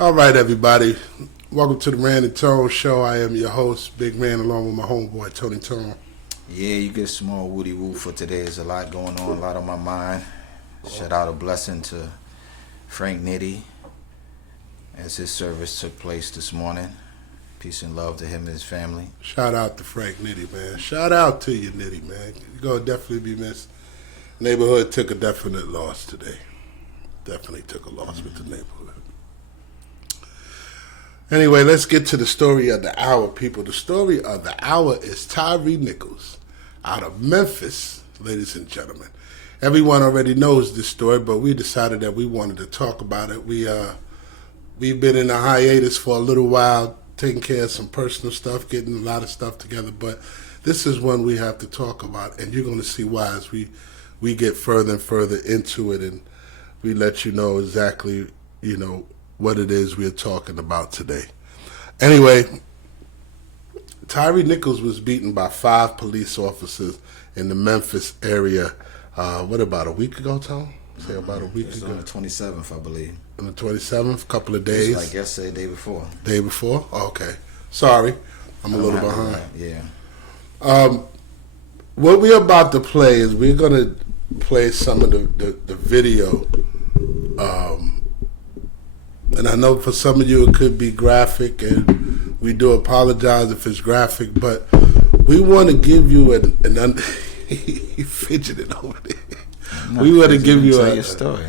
All right, everybody. Welcome to the Randy Tone Show. I am your host, Big Man, along with my homeboy, Tony Tone. Yeah, you get small woody woo for today. There's a lot going on, a lot on my mind. Shout out a blessing to Frank Nitty as his service took place this morning. Peace and love to him and his family. Shout out to Frank Nitty, man. Shout out to you, Nitty, man. You're going to definitely be missed. Neighborhood took a definite loss today. Definitely took a loss with the neighborhood. Anyway, let's get to the story of the hour, people. The story of the hour is Tyre Nichols out of Memphis, ladies and gentlemen. Everyone already knows this story, but we decided that we wanted to talk about it. We've been in a hiatus for a little while, taking care of some personal stuff, getting a lot of stuff together, but this is one we have to talk about, and you're going to see why as we get further and further into it, and we let you know exactly, what it is we're talking about today. Anyway, Tyre Nichols was beaten by 5 police officers in the Memphis area, about a week ago, Tom? Say about a week ago. On the 27th, I believe. On the 27th, couple of days. It's like yesterday, day before. Day before? Oh, okay. Sorry, I'm a little behind. Yeah. What we're about to play is we're going to play some of the video. And I know for some of you it could be graphic, and we do apologize if it's graphic, but we want to give you he fidgeted over there. We want to give you a story.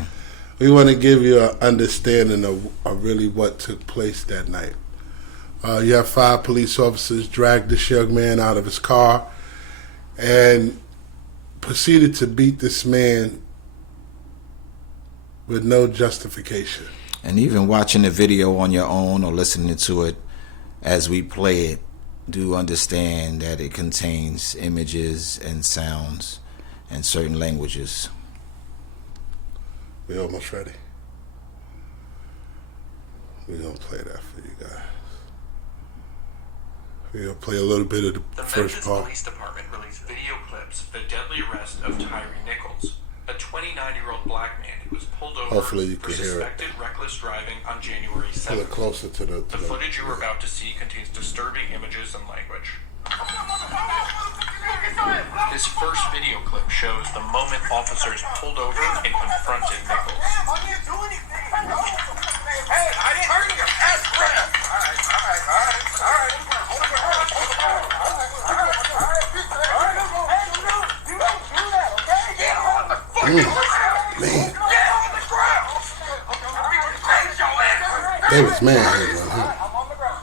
We want to give you an understanding of really what took place that night. You have 5 police officers dragged this young man out of his car and proceeded to beat this man with no justification. And even watching the video on your own or listening to it as we play it, do understand that it contains images and sounds and certain languages. We almost ready. We're going to play that for you guys. We're going to play a little bit of the first part. The Memphis Police Department released video clips of the deadly arrest of Tyre Nichols, a 29-year-old black man who was pulled over Hopefully you for can hear it. suspected reckless driving on January Pull 7th. it closer to the footage you are about to see contains disturbing images and language. This first video clip shows the moment officers pulled over and confronted Nichols. I didn't do anything. Hey, I didn't hurt you. That's crap. All right. Get on the fucking ground. Man. Get on the ground. They was mad here, huh? I'm on the ground.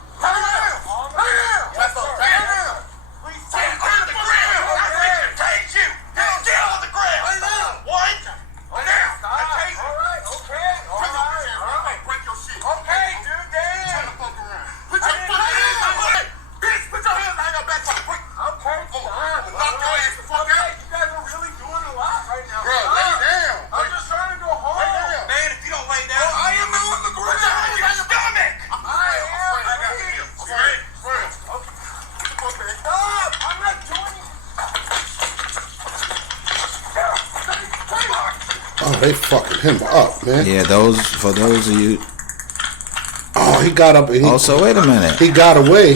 That's okay. Get on the ground. I think you take you. Get on the ground. What? Now. I take you. All right. Okay. All right. Break your shit. Okay, dude. Damn. Turn the fuck around. Put your hands on my bitch. Put your hands on your back. Okay. Knock your ass the fuck out. You guys are really doing a lot right now. Bro, lay down. I'm just trying to go home. Lay down. Man, if you don't lay down, I am on the ground. Put your hands on your stomach. I got you. Okay. Stop. I'm not doing it. Oh, they fucking him up, man. Yeah, for those of you. Oh, he got up and Also, wait a minute. he got away.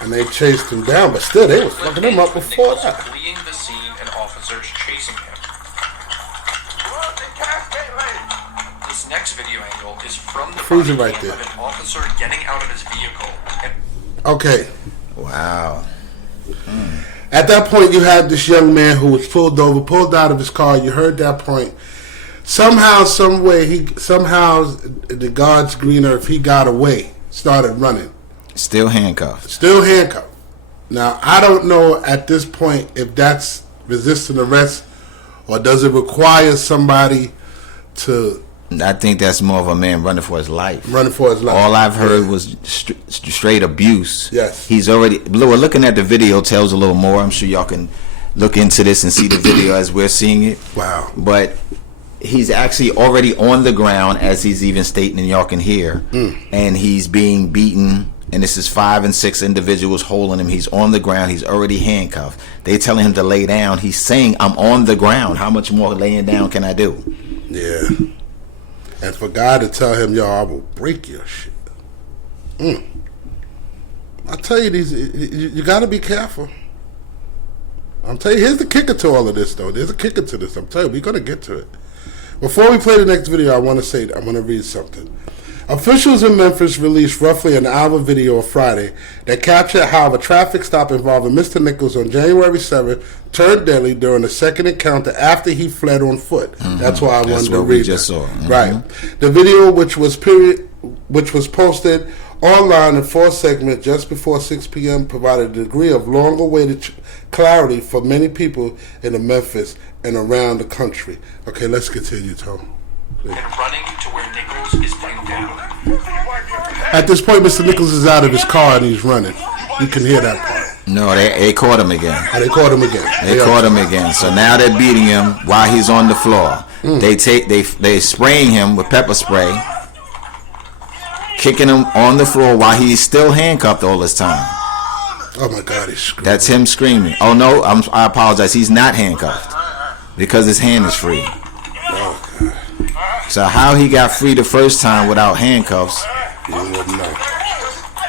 And they chased him down, but still, they was fucking him up before Nichols that. fleeing the scene and officers chasing him. This next video angle is from the Freeze it body right cam there. of an officer getting out of his vehicle and Okay. Wow. At that point, you had this young man who was pulled out of his car. You heard that point. Somehow, some way, the God's green earth, he got away, started running. Still handcuffed. Still handcuffed. Now, I don't know at this point if that's resisting arrest or does it require somebody to I think that's more of a man running for his life. All I've heard was straight abuse. Yes. He's already. Looking at the video tells a little more. I'm sure y'all can look into this and see the video as we're seeing it. Wow. But he's actually already on the ground, as he's even stating, and y'all can hear. And he's being beaten. And this is 5 and 6 individuals holding him. He's on the ground. He's already handcuffed. They telling him to lay down. He's saying, "I'm on the ground. How much more laying down can I do?" Yeah. And for God to tell him, yo, I will break your shit. I tell you, you got to be careful. I'm telling you, here's the kicker to all of this, though. There's a kicker to this. I'm telling you, we're going to get to it. Before we play the next video, I want to read something. Officials in Memphis released roughly an hour video on Friday that captured how a traffic stop involving Mr. Nichols on January 7th turned deadly during a second encounter after he fled on foot. That's why I wanted to read just that. saw. Right. The video, which was posted online in 4 segments just before 6 p.m., provided a degree of long-awaited clarity for many people in the Memphis and around the country. Okay, let's continue, Tom. And running to where Nichols is pinned down. At this point, Mr. Nichols is out of his car and he's running. You can hear that part. No, they caught him again. Oh, they caught him again. They caught him again. So now they're beating him while he's on the floor. They spraying him with pepper spray, kicking him on the floor while he's still handcuffed all this time. Oh my God, he's screaming. That's him screaming. Oh no, I apologize. He's not handcuffed because his hand is free. Oh God. So how he got free the first time without handcuffs You wouldn't know.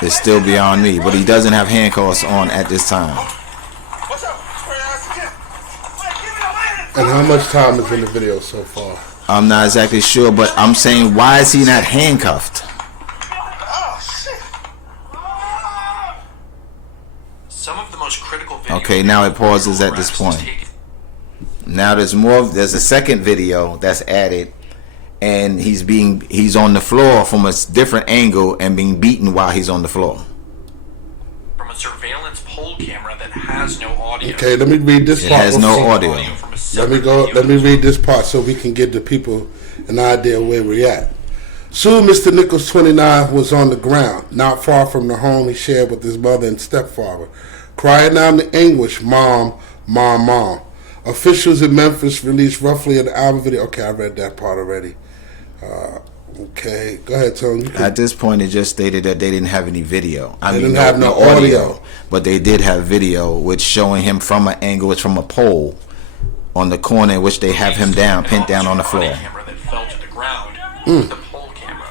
is still beyond me. But he doesn't have handcuffs on at this time. And how much time is in the video so far? I'm not exactly sure, but I'm saying, why is he not handcuffed? Some of the most critical video. Okay, now it pauses at this point. Now there's a second video that's added, and he's on the floor from a different angle and being beaten while he's on the floor. From a surveillance poll camera that has no audio. Okay, let me read this part. It has no audio. Let me read this part so we can give the people an idea where we're at. Soon, Mr. Nichols, 29, was on the ground, not far from the home he shared with his mother and stepfather, crying out in anguish, "Mom, Mom, Mom." Officials in Memphis released roughly an hour video. Okay, I read that part already. Okay, go ahead, Tony. At this point, it just stated that they didn't have any video. They didn't have no audio. But they did have video, which showing him from an angle, it's from a pole on the corner, in which they have him down, pinned down on the floor. Camera that fell to the ground. The poll camera.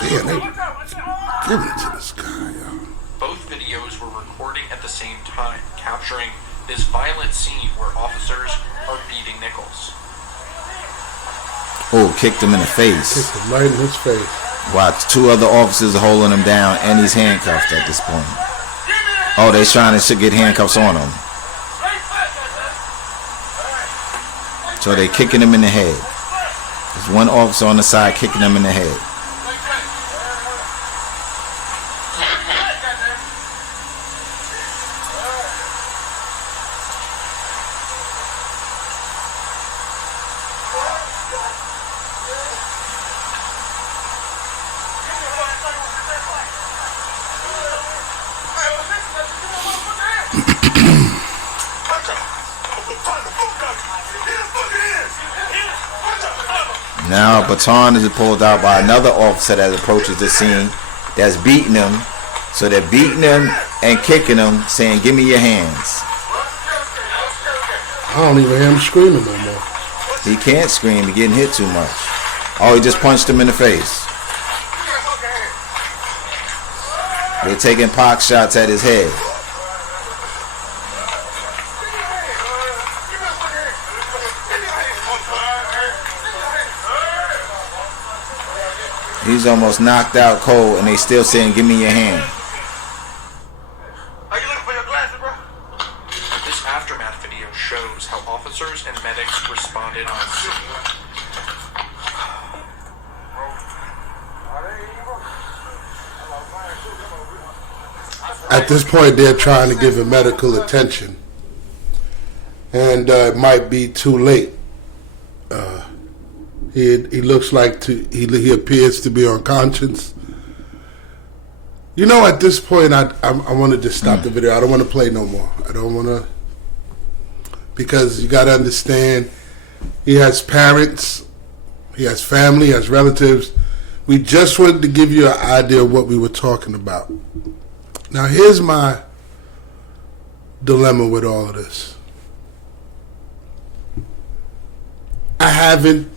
Damn, they giving it to this guy, yo. Both videos were recording at the same time, capturing this violent scene where officers are beating Nichols. Oh, kicked him in the face. Kicked him right in his face. While 2 other officers are holding him down, and he's handcuffed at this point. Oh, they're trying to get handcuffs on him. So they're kicking him in the head. There's one officer on the side kicking him in the head. Now a baton is pulled out by another officer that approaches the scene that's beating him. So they're beating him and kicking him, saying, "Give me your hands." I don't even hear him screaming no more. He can't scream, he's getting hit too much. Oh, he just punched him in the face. They're taking pot shots at his head. He's almost knocked out cold, and they still saying, "Give me your hand." Are you looking for your glasses, bro? This aftermath video shows how officers and medics responded on scene. At this point, they're trying to give him medical attention, and it might be too late. He looks like he appears to be unconscious. You know, at this point, I want to just stop the video. I don't want to play no more. I don't want to, because you got to understand, he has parents, he has family, he has relatives. We just wanted to give you an idea of what we were talking about. Now, here's my dilemma with all of this. haven't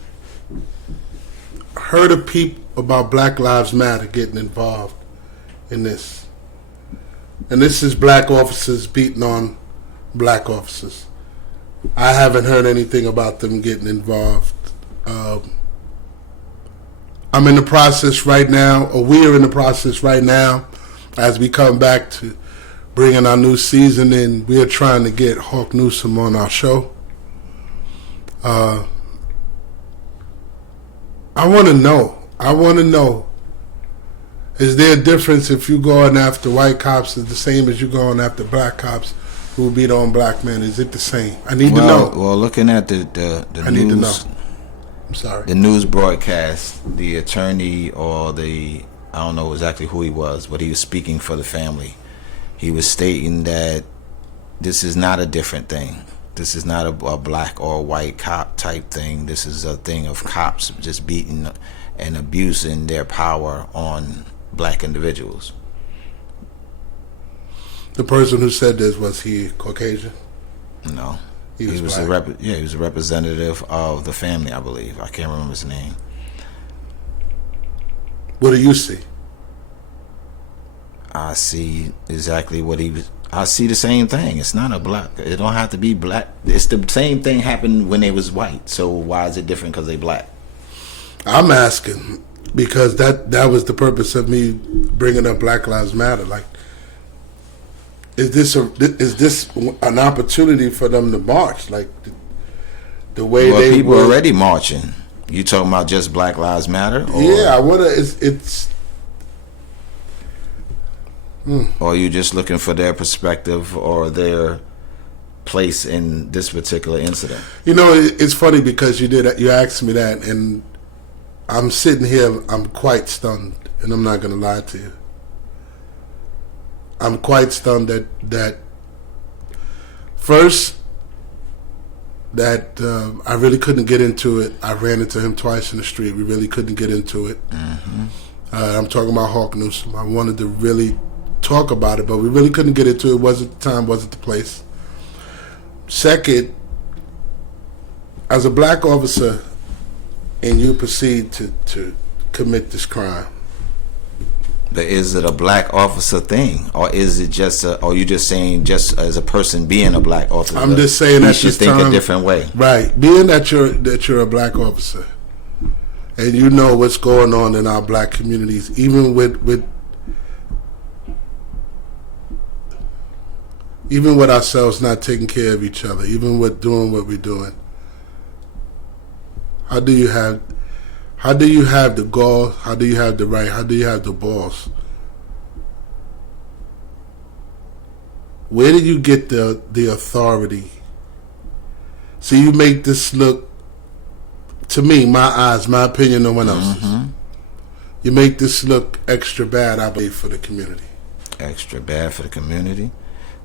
heard a peep about Black Lives Matter getting involved in this. And this is black officers beating on black officers. I haven't heard anything about them getting involved. I'm in the process right now, or we're in the process right now, as we come back to bringing our new season in. We are trying to get Hawk Newsom on our show. I want to know. Is there a difference if you going after white cops is the same as you going after black cops who beat on black men? Is it the same? I need to know. Well, looking at the I news, need to know. I'm sorry. the news broadcast, the attorney or I don't know exactly who he was, but he was speaking for the family. He was stating that this is not a different thing. This is not a black or a white cop type thing. This is a thing of cops just beating and abusing their power on black individuals. The person who said this, was he Caucasian? No. He was black. black. He was a representative of the family, I believe. I can't remember his name. What do you see? I see exactly what he was. I see the same thing. It's not a black. It don't have to be black. It's the same thing happened when they was white. So why is it different because they black? I'm asking because that was the purpose of me bringing up Black Lives Matter. Like, is this an opportunity for them to march? Like the way Well, they people were already marching. You talking about just Black Lives Matter? Or, Yeah, I wanna. It's. Or you just looking for their perspective or their place in this particular incident? You know, it's funny because you asked me that, and I'm sitting here, I'm quite stunned, and I'm not going to lie to you. I'm quite stunned that first, that I really couldn't get into it. I ran into him twice in the street. We really couldn't get into it. Mm-hmm. I'm talking about Hawk Newsom. I wanted to really talk about it, but we really couldn't get into it. Wasn't the time, wasn't the place. Second, as a black officer, and you proceed to commit this crime. But is it a black officer thing, or is it just? Or you just saying just as a person being a black officer? I'm just saying you that should this think time, a different way, right? Being that you're a black officer, and you know what's going on in our black communities, even with ourselves not taking care of each other, even with doing what we're doing. How do you have the gall? How do you have the right? How do you have the balls? Where did you get the authority? See, you make this look, to me, my eyes, my opinion, no one else's. Mm-hmm. You make this look extra bad, I believe, for the community. Extra bad for the community.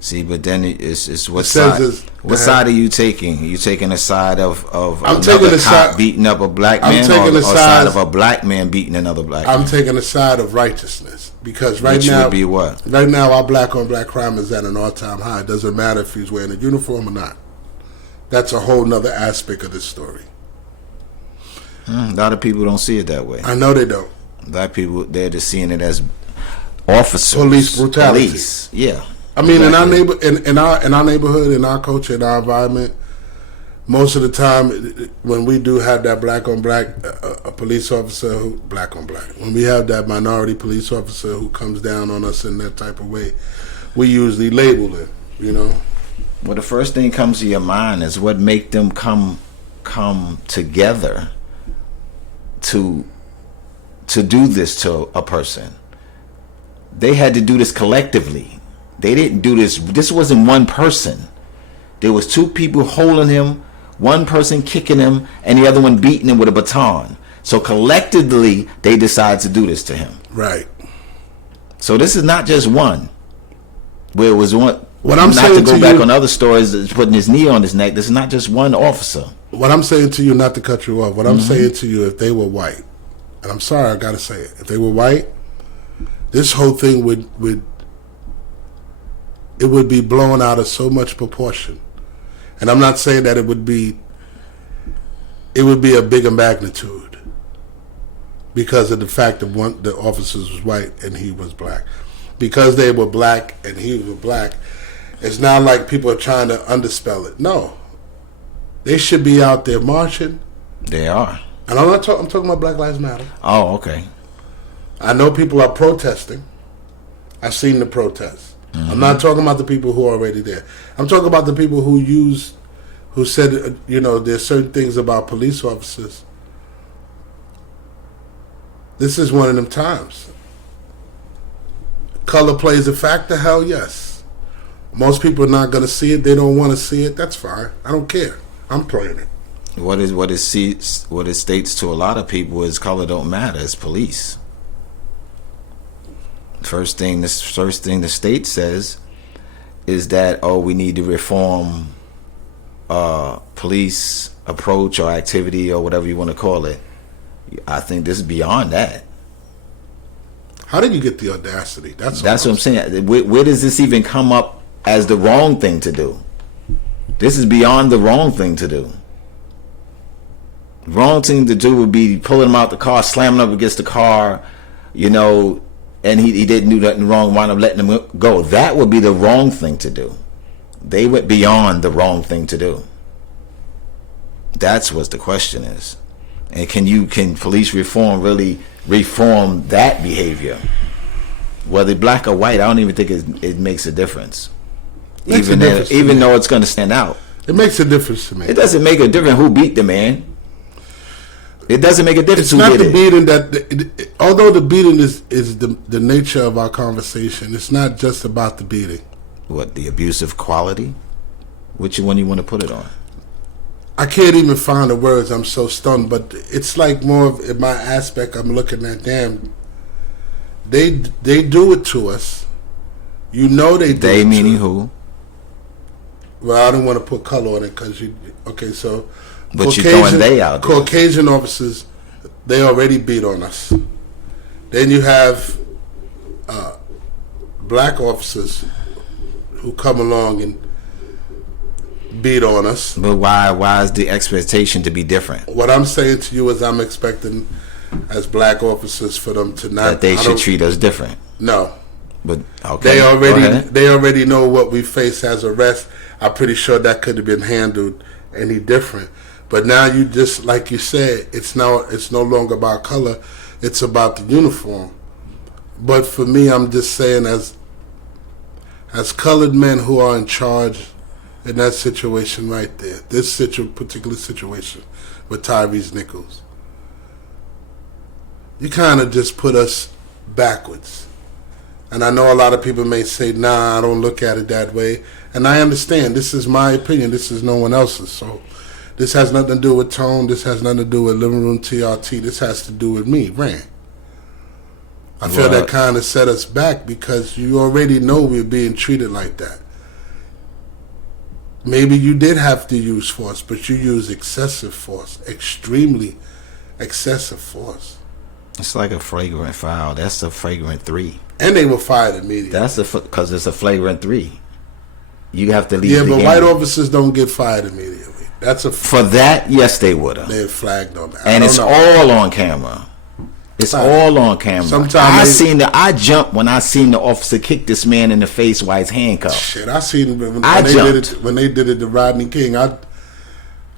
See, but then it's what It says side? What side are you taking? Are you taking the side of I'm taking another the cop side- beating up a black I'm man, taking or the side side- of a black man beating another black man? I'm taking the side of righteousness because right Which now, would be what? Right now, our black on black crime is at an all-time high. It doesn't matter if he's wearing a uniform or not. That's a whole nother aspect of this story. A lot of people don't see it that way. I know they don't. A lot of people, they're just seeing it as officers, Police brutality. Police, yeah. I mean, Exactly. in our neighborhood, in our culture, in our environment, most of the time when we do have that black on black, a police officer black on black, when we have that minority police officer who comes down on us in that type of way, we usually label it. You know. Well, the first thing comes to your mind is what make them come together to do this to a person. They had to do this collectively. They didn't do this. This wasn't one person. There was two people holding him, one person kicking him, and the other one beating him with a baton. So collectively, they decided to do this to him. Right. So this is not just one. Where it was one. What I'm not saying to go to back you- on other stories, putting his knee on his neck. This is not just one officer. What I'm saying to you, not to cut you off, what I'm saying to you, if they were white, and I'm sorry, I gotta say it, if they were white, this whole thing would be blown out of so much proportion. And I'm not saying that it would be it would be a bigger magnitude because of the fact that one the officers was white and he was black. Because they were black and he was black, it's not like people are trying to underspell it. No, they should be out there marching. They are. And I'm talking about Black Lives Matter. Oh, okay. I know people are protesting. I've seen the protests. Mm-hmm. I'm not talking about the people who are already there. I'm talking about the people who said, there's certain things about police officers. This is one of them times. Color plays a factor? Hell yes. Most people are not going to see it. They don't want to see it. That's fine. I don't care. I'm playing it. What it states to a lot of people is color don't matter. It's police. First thing the state says is that we need to reform police approach or activity or whatever you want to call it. I think this is beyond that. How did you get the audacity? That's what I'm saying. Where does this even come up as the wrong thing to do? This is beyond the wrong thing to do. Wrong thing to do would be pulling him out the car, slamming up against the car, and he didn't do nothing wrong, wind up letting him go. That would be the wrong thing to do. They went beyond the wrong thing to do. That's what the question is. And can police reform really reform that behavior? Whether black or white, I don't even think it makes a difference. Even though it's going to stand out. It makes a difference to me. It doesn't make a difference who beat the man. It doesn't make a difference who did it. It's not the beating although the beating is the nature of our conversation, it's not just about the beating. What, the abusive quality? Which one you want to put it on? I can't even find the words. I'm so stunned. But it's like more of in my aspect. I'm looking at them. They do it to us. They do. They meaning who? Well, I don't want to put color on it because you. Okay, so. But you're throwing they out there. Caucasian officers, they already beat on us. Then you have black officers who come along and beat on us. But why is the expectation to be different? What I'm saying to you is I'm expecting as black officers for them to not... That they should treat us different. No. But okay, they already know what we face as arrest. I'm pretty sure that could have been handled any different. But now you just, like you said, it's no longer about color. It's about the uniform. But for me, I'm just saying as colored men who are in charge in that situation right there, this particular situation with Tyre Nichols, you kind of just put us backwards. And I know a lot of people may say, nah, I don't look at it that way. And I understand. This is my opinion. This is no one else's. So this has nothing to do with Tone. This has nothing to do with Living Room TRT. This has to do with me, Rand. I feel that kind of set us back because you already know we're being treated like that. Maybe you did have to use force, but you used excessive force, extremely excessive force. It's like a flagrant foul. That's a flagrant 3. And they were fired immediately. That's because it's a flagrant 3. You have to leave. Yeah, but white officers don't get fired immediately. For that, yes, they would have. They flagged on that. And it's all on camera. It's all on camera. Sometimes I jumped when I seen the officer kick this man in the face while he's handcuffed. Shit, I seen when they did it to Rodney King.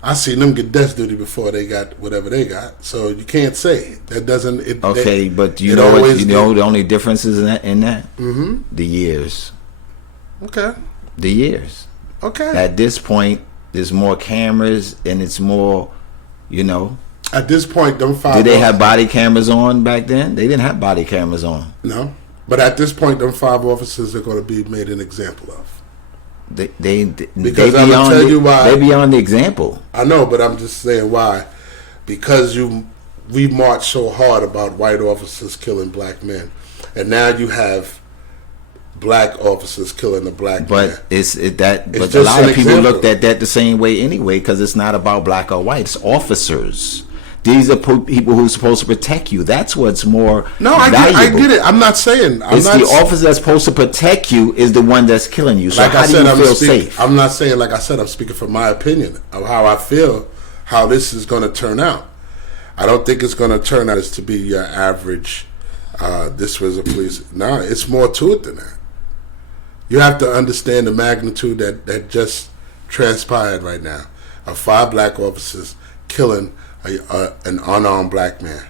I seen them get death duty before they got whatever they got. So you can't say that doesn't. But you know what? You know the only difference is in that. Mm-hmm. The years. Okay. The years. Okay. At this point, there's more cameras and it's more, At this point, them 5. Did they have body cameras on back then? They didn't have body cameras on. No. But at this point, them 5 officers are going to be made an example of. Because I'm gonna tell you why. They beyond the example. I know, but I'm just saying why. Because we marched so hard about white officers killing black men, and now you have black officers killing a black man. But a lot of people looked at that the same way anyway, because it's not about black or white. It's officers. These are people who are supposed to protect you. That's what's more valuable. I get it. I'm not saying... the officer that's supposed to protect you is the one that's killing you. So how do you feel safe? I'm not saying, like I said, I'm speaking from my opinion of how I feel how this is going to turn out. I don't think it's going to turn out as to be your average, this was a police. No, it's more to it than that. You have to understand the magnitude that just transpired right now of 5 black officers killing an unarmed black man.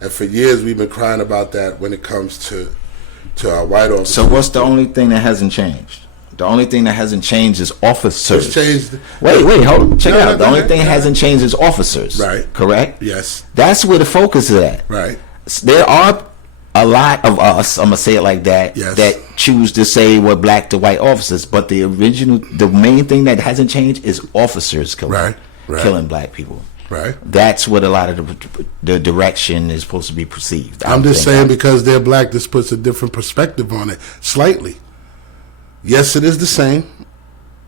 And for years we've been crying about that when it comes to our white officers. So what's the only thing that hasn't changed? The only thing that hasn't changed is officers. It's changed. Wait, hold on. Check it out. The only thing that hasn't changed is officers. Right. Correct? Yes. That's where the focus is at. Right. There are a lot of us, I'm going to say it like that, Yes. that choose to say we're black to white officers, but the main thing that hasn't changed is officers killing black people. Right. That's what a lot of the direction is supposed to be perceived. I'm just saying because they're black, this puts a different perspective on it, slightly. Yes, it is the same,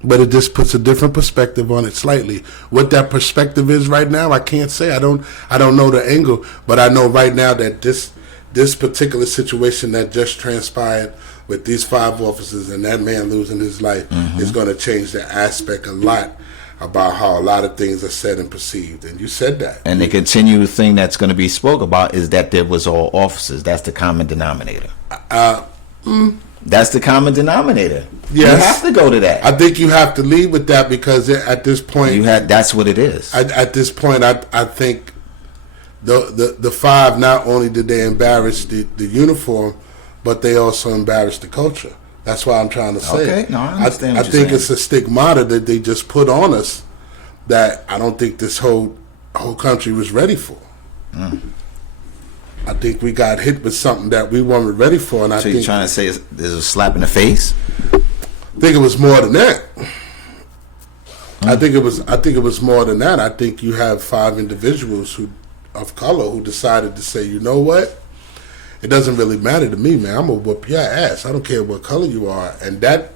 but it just puts a different perspective on it slightly. What that perspective is right now, I can't say. I don't know the angle, but I know right now that this particular situation that just transpired with these 5 officers and that man losing his life is going to change the aspect a lot about how a lot of things are said and perceived. And you said that. And the continued thing that's going to be spoke about is that there was all officers. That's the common denominator. That's the common denominator. Yes. You have to go to that. I think you have to lead with that because at this point... that's what it is. At this point, I think the 5, not only did they embarrass the uniform, but they also embarrassed the culture. That's why I'm trying to say. Okay, no, I understand I think it's a stigmata that they just put on us that I don't think this whole country was ready for. I think we got hit with something that we weren't ready for, and so you're trying to say there's a slap in the face? I think it was more than that. I think it was more than that. I think you have 5 individuals of color who decided to say, you know what? It doesn't really matter to me, man. I'm going to whoop your ass. I don't care what color you are. And that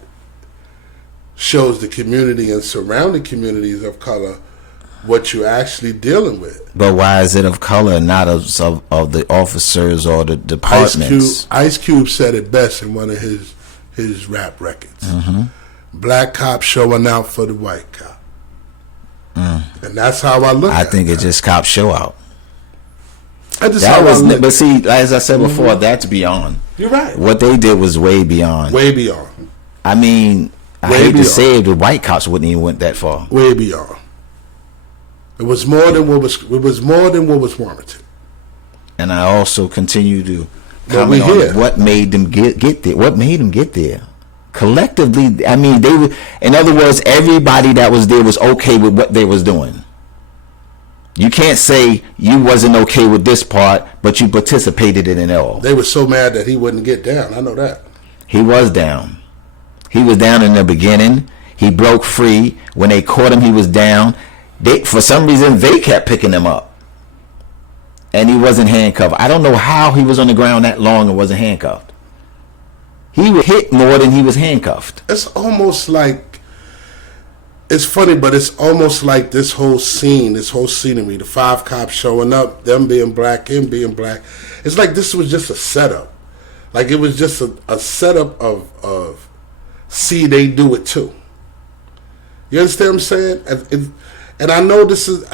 shows the community and surrounding communities of color what you're actually dealing with. But why is it of color and not of the officers or the departments? Ice Cube said it best in one of his rap records. Black cop showing out for the white cop. And that's how I look at it. I think it's just cop show out. But see, as I said before, that's beyond. You're right. What they did was way beyond. Way beyond. I mean, I hate to say it, the white cops wouldn't even went that far. Way beyond. It was more than what was warranted. And I also continue to comment on what made them get there. What made them get there? Collectively, I mean, they were. In other words, everybody that was there was okay with what they was doing. You can't say you wasn't okay with this part, but you participated in it all. They were so mad that he wouldn't get down. I know that. He was down. He was down in the beginning. He broke free. When they caught him, he was down. For some reason, they kept picking him up. And he wasn't handcuffed. I don't know how he was on the ground that long and wasn't handcuffed. He was hit more than he was handcuffed. It's almost like, it's funny, but it's almost like this whole scenery, the 5 cops showing up, them being black, him being black. It's like this was just a setup. Like it was just a setup of see, they do it too. You understand what I'm saying? And I know this is,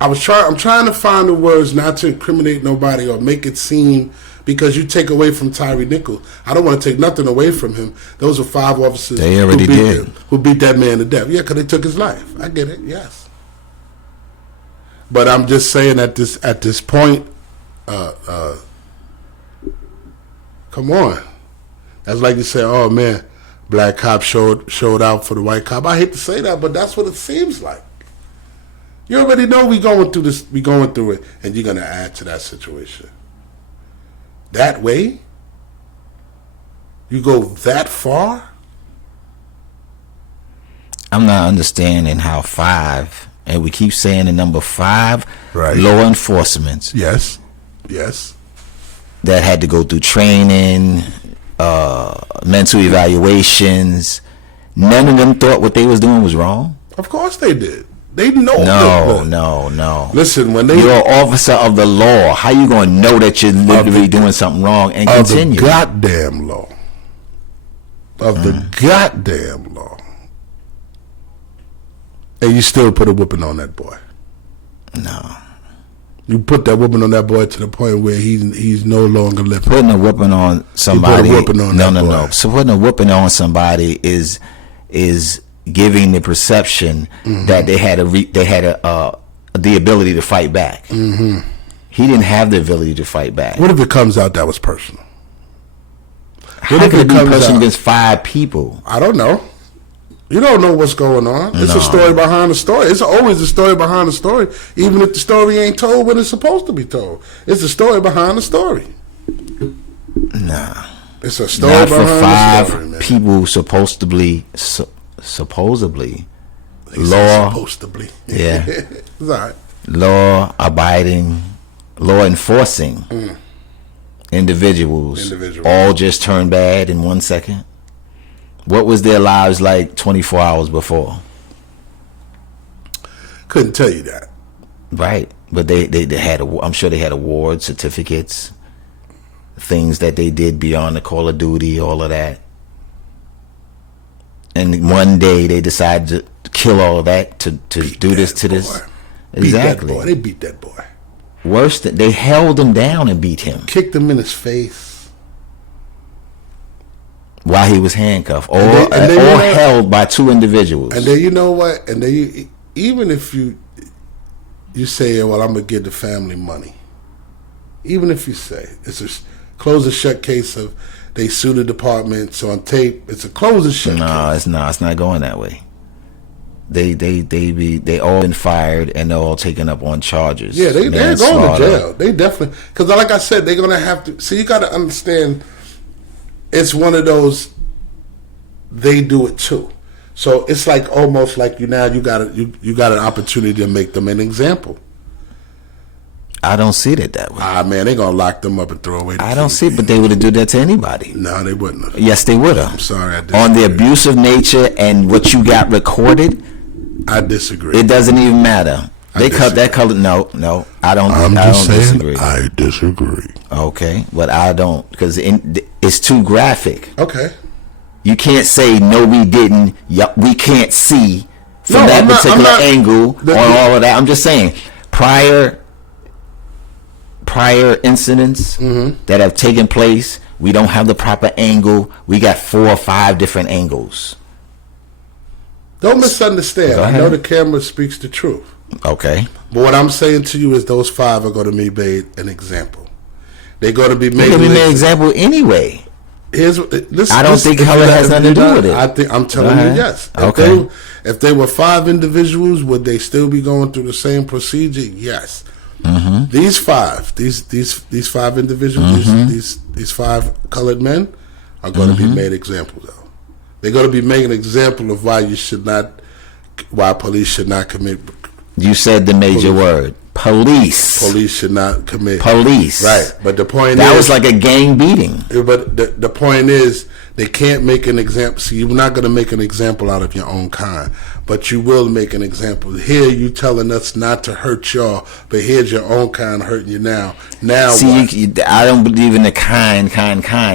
I'm trying to find the words not to incriminate nobody or make it seem, because you take away from Tyre Nichols. I don't want to take nothing away from him. Those are 5 officers who beat that man to death. Yeah, because they took his life. I get it, yes. But I'm just saying at this point, come on. That's like you say, oh man, black cop showed out for the white cop. I hate to say that, but that's what it seems like. You already know we going through it, and you're gonna add to that situation. That way? You go that far? I'm not understanding how 5, and we keep saying the number 5, right. Law enforcement. Yes. That had to go through training, mental evaluations. None of them thought what they was doing was wrong. Of course they did. They know. No. Listen, you're an officer of the law. How you going to know that you're literally doing something wrong and continue? Of the goddamn law. Of the goddamn law. And you still put a whooping on that boy. No. You put that whooping on that boy to the point where he's no longer living. Putting a whooping on somebody. You put a whooping on that boy. No. So putting a whooping on somebody is giving the perception that they had the ability to fight back. Mm-hmm. He didn't have the ability to fight back. What if it comes out that was personal? How could it be personal against 5 people? I don't know. You don't know what's going on. It's a story behind the story. It's always a story behind the story, even if the story ain't told when it's supposed to be told. It's a story behind the story. Nah. It's a story not behind for the story, 5 man. people supposedly law. Supposedly. Yeah. It's all right. Law abiding, law enforcing individuals all just turned bad in 1 second. What was their lives like 24 hours before? Couldn't tell you that. Right, but they had I'm sure they had awards, certificates, things that they did beyond the Call of Duty, all of that. And one day they decided to kill all of that to do this to this. Exactly. Beat that boy. They beat that boy. Worse, they held him down and beat him. Kicked him in his face. While he was handcuffed or held by 2 individuals. And then you know what? And then even if you say, well, I'm going to give the family money. Even if you say, it's a close and shut case of they sue the department, so on tape, it's a close and shut case. It's not going that way. They all been fired and they're all taken up on charges. Yeah, they're going to jail. They definitely, because like I said, they're going to have to, see, you got to understand, it's one of those, they do it too. So it's like almost like you got an opportunity to make them an example. I don't see it that way. Man, they're gonna lock them up and throw away the I don't see it, but they would have do that to anybody. No, they wouldn't have. Yes, they would have. I'm sorry, I disagree. On the abusive nature and what you got recorded, I disagree. It doesn't even matter. They cut that color. No, I don't. I don't disagree. I disagree. Okay, but I don't, because it's too graphic. Okay. You can't say no, we didn't. We can't see from that particular angle on all of that. I'm just saying prior incidents that have taken place, we don't have the proper angle. We got 4 or 5 different angles. Don't misunderstand. I know the camera speaks the truth. Okay. But what I'm saying to you is those 5 are going to be made an example. They're going to be made an example anyway. I don't think color has nothing to do with it. I'm telling you, yes. If they were 5 individuals, would they still be going through the same procedure? Yes. Mm-hmm. These 5 individuals, these 5 colored men are going to be made examples of. They're going to be making an example of why police should not commit. You said the major word. Police. Police should not commit. Police. Right. But the point that was like a gang beating. But the point is, they can't make an example. See, you're not going to make an example out of your own kind, but you will make an example. Here, you telling us not to hurt y'all, but here's your own kind hurting you now. Now, see, I don't believe in the kind.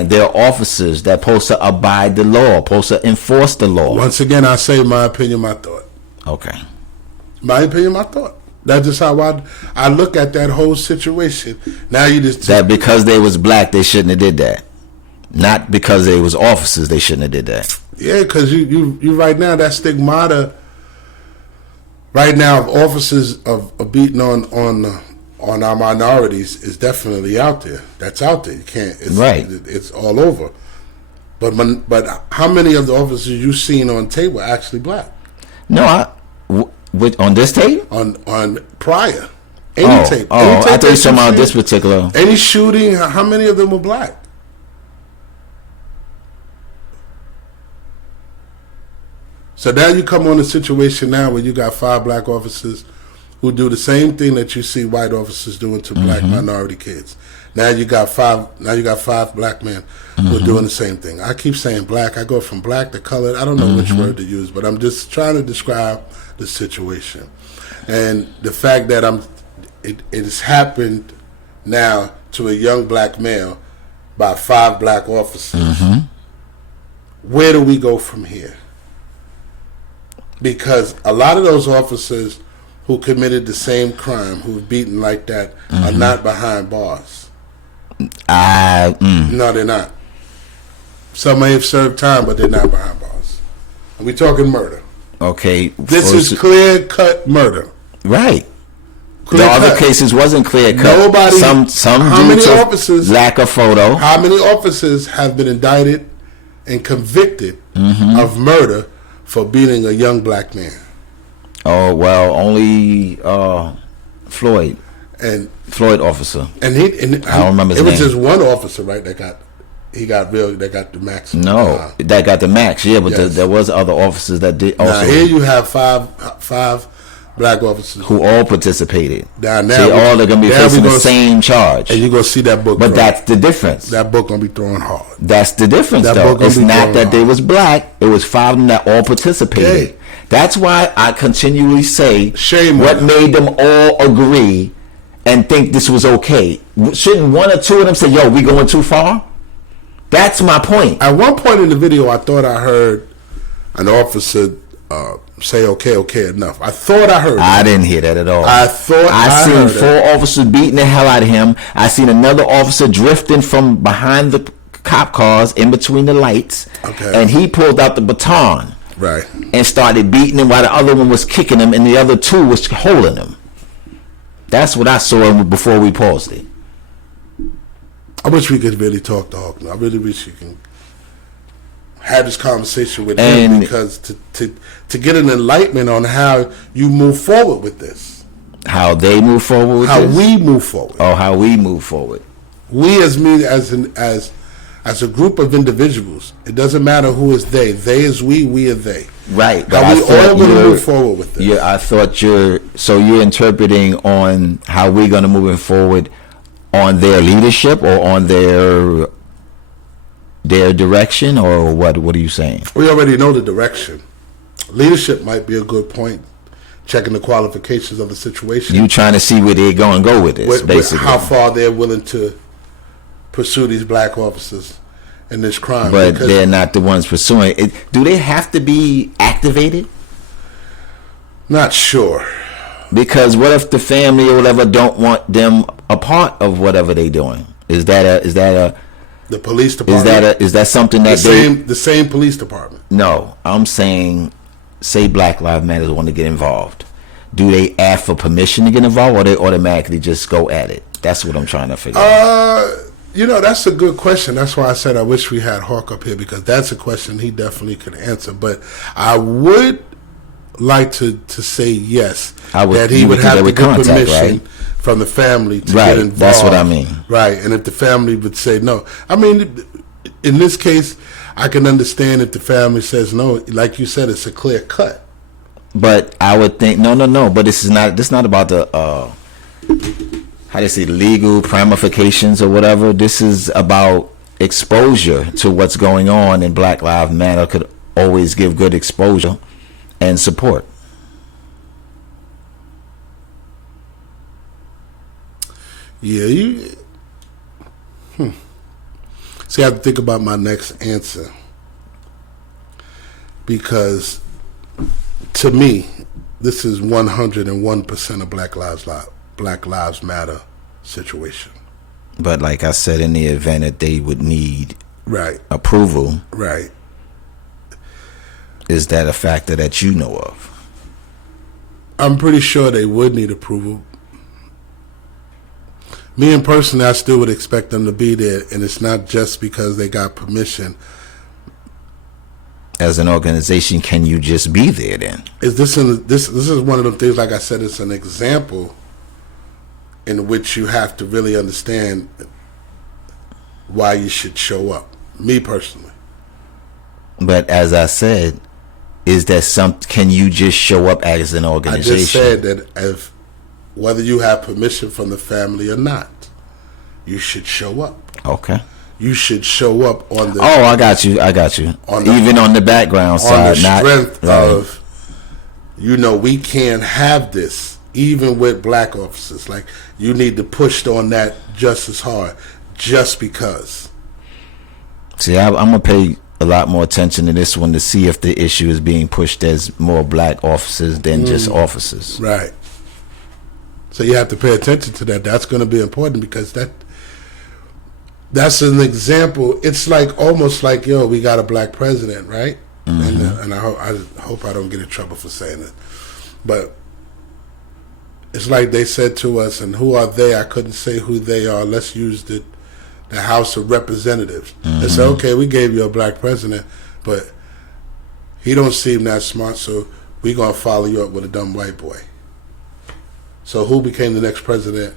They're officers that supposed to abide the law, supposed to enforce the law. Once again, I say my opinion, my thought. Okay. My opinion, my thought. That's just how I look at that whole situation. Now you just that because they was black, they shouldn't have did that. Not because they was officers, they shouldn't have did that. Yeah, because you right now, that stigmata right now of officers of beating on our minorities is definitely out there. That's out there. You can't. It's, right. It's all over. But how many of the officers you seen on tape were actually black? No, on this tape? On prior. Any tape. I thought you were talking about this particular. Any shooting, how many of them were black? So now you come on a situation now where you got 5 black officers who do the same thing that you see white officers doing to black minority kids. Now you got 5 black men who are doing the same thing. I keep saying black. I go from black to colored. I don't know which word to use, but I'm just trying to describe the situation. And the fact that it has happened now to a young black male by 5 black officers. Where do we go from here? because a lot of those officers who committed the same crime, who've beaten like that, are not behind bars. No, they're not. Some may have served time, but they're not behind bars. And we're talking murder. Okay. This is clear-cut murder. Right. Clear the other cut. cases wasn't clear cut. Nobody. Some how due many to officers? lack of photo. How many officers have been indicted and convicted of murder for beating a young black man? Oh well, only Floyd officer. And I don't remember his it was name. just one officer, right? That got the max. No, that got the max. Yeah, but Yes. there was other officers that did also. Now here you have five black officers who all participated. Now See, all are going to be facing the same charge. and you're gonna see that book. But that's the difference. That book gonna be thrown hard. That's the difference, That though. book gonna It's be not thrown that they hard. was black. It was 5 of them that all participated. Okay. That's why I continually say Shame on what them. made them all agree and think this was okay. Shouldn't one or two of them say, yo, we going too far? That's my point. At one point in the video, I thought I heard an officer say, okay, enough. I thought I heard I didn't hear that at all. I thought I seen heard 4 officers beating the hell out of him. I seen another officer drifting from behind the cop cars in between the lights. Okay. And he pulled out the baton Right. and started beating him while the other one was kicking him and the other 2 was holding him. That's what I saw before we paused it. I wish we could really talk to Hawk. I really wish you can have this conversation with him, because to get an enlightenment on how you move forward with this. How they move forward with How this? we move forward. Oh, how we move forward. We as a group of individuals. It doesn't matter who is they. They is we are they. Right. But How I we thought all going to move forward with this. I thought you're interpreting on how we're going to move forward on their leadership or on their direction, or what are you saying? We already know the direction. Leadership might be a good point. Checking the qualifications of the situation. You trying to see where they're going to go with this, basically. How far they're willing to pursue these black officers in this crime. But because they're not the ones pursuing it. Do they have to be activated? Not sure. Because what if the family or whatever don't want them a part of whatever they doing? Is that The police department. is that something that the same police department? No, I'm saying, say Black Lives Matter want to get involved. Do they ask for permission to get involved, or they automatically just go at it? That's what I'm trying to figure out. That's a good question. That's why I said I wish we had Hawk up here, because that's a question he definitely could answer. But I would like to say yes, that he would have to get permission from the family to get involved. That's what I mean. Right, and if the family would say no, I mean, in this case, I can understand if the family says no. Like you said, it's a clear cut. But I would think no. But this is not about the how do you say, legal ramifications or whatever. This is about exposure to what's going on, and Black Lives Matter could always give good exposure and support. Yeah, See, I have to think about my next answer, because to me, this is 101% a Black Lives Matter situation. But like I said, in the event that they would need approval, right, is that a factor that you know of? I'm pretty sure they would need approval. Me and personally, I still would expect them to be there, and it's not just because they got permission. As an organization, can you just be there then? This is one of the things, like I said, it's an example in which you have to really understand why you should show up. Me personally. But as I said, is that can you just show up as an organization? I just said that whether you have permission from the family or not, you should show up. Okay. You should show up on the... Oh, I got you. Even on the background side. On the strength of, we can't have this, even with black officers. Like, you need to push on that just as hard, just because. See, I'm going to pay a lot more attention to this one to see if the issue is being pushed as more black officers than just officers. Right. So you have to pay attention to that. That's going to be important because that's an example. It's like almost like, yo, we got a black president, right? And I hope I don't get in trouble for saying it. But it's like they said to us, and who are they? I couldn't say who they are. Let's use the House of Representatives. They said, okay, we gave you a black president, but he don't seem that smart, so we're going to follow you up with a dumb white boy. So who became the next president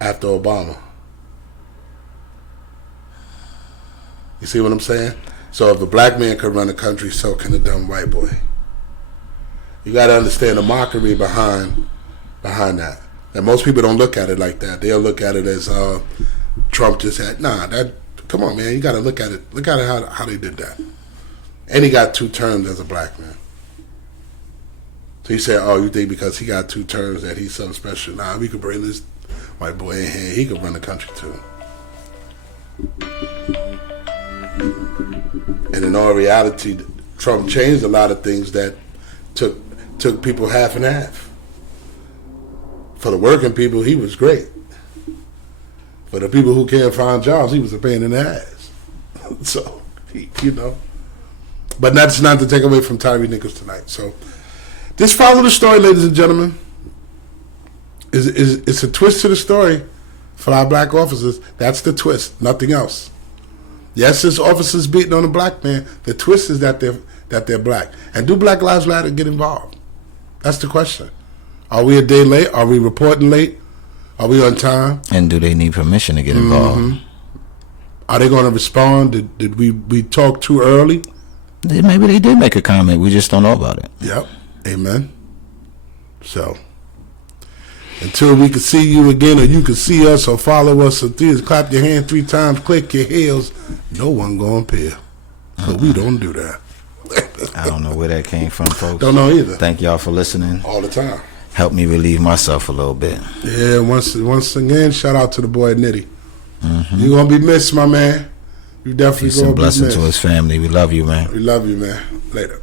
after Obama? You see what I'm saying? So if a black man could run the country, so can a dumb white boy. You got to understand the mockery behind that. And most people don't look at it like that. They'll look at it as Trump just had. Come on, man. You got to look at it. Look at it how they did that. And he got 2 terms as a black man. So you say, oh, you think because he got 2 terms that he's something special? Nah, we could bring this white boy in here. He could run the country too. And in all reality, Trump changed a lot of things that took people half and half. For the working people, he was great. For the people who can't find jobs, he was a pain in the ass. So, But that's not to take away from Tyre Nichols tonight. So, just follow the story, ladies and gentlemen. It's a twist to the story for our black officers. That's the twist, nothing else. Yes, this officer's beating on a black man. The twist is that they're black. And do Black Lives Matter get involved? That's the question. Are we a day late? Are we reporting late? Are we on time? And do they need permission to get involved? Are they going to respond? Did we talk too early? Maybe they did make a comment. We just don't know about it. Yep. Amen. So, until we can see you again, or you can see us, or follow us, or clap your hand 3 times, click your heels, no one going to appear. But we don't do that. I don't know where that came from, folks. Don't know either. Thank y'all for listening. All the time. Help me relieve myself a little bit. Yeah, once again, shout out to the boy Nitty. You're going to be missed, my man. You definitely going to be missed. Peace and blessing to his family. We love you, man. We love you, man. Later.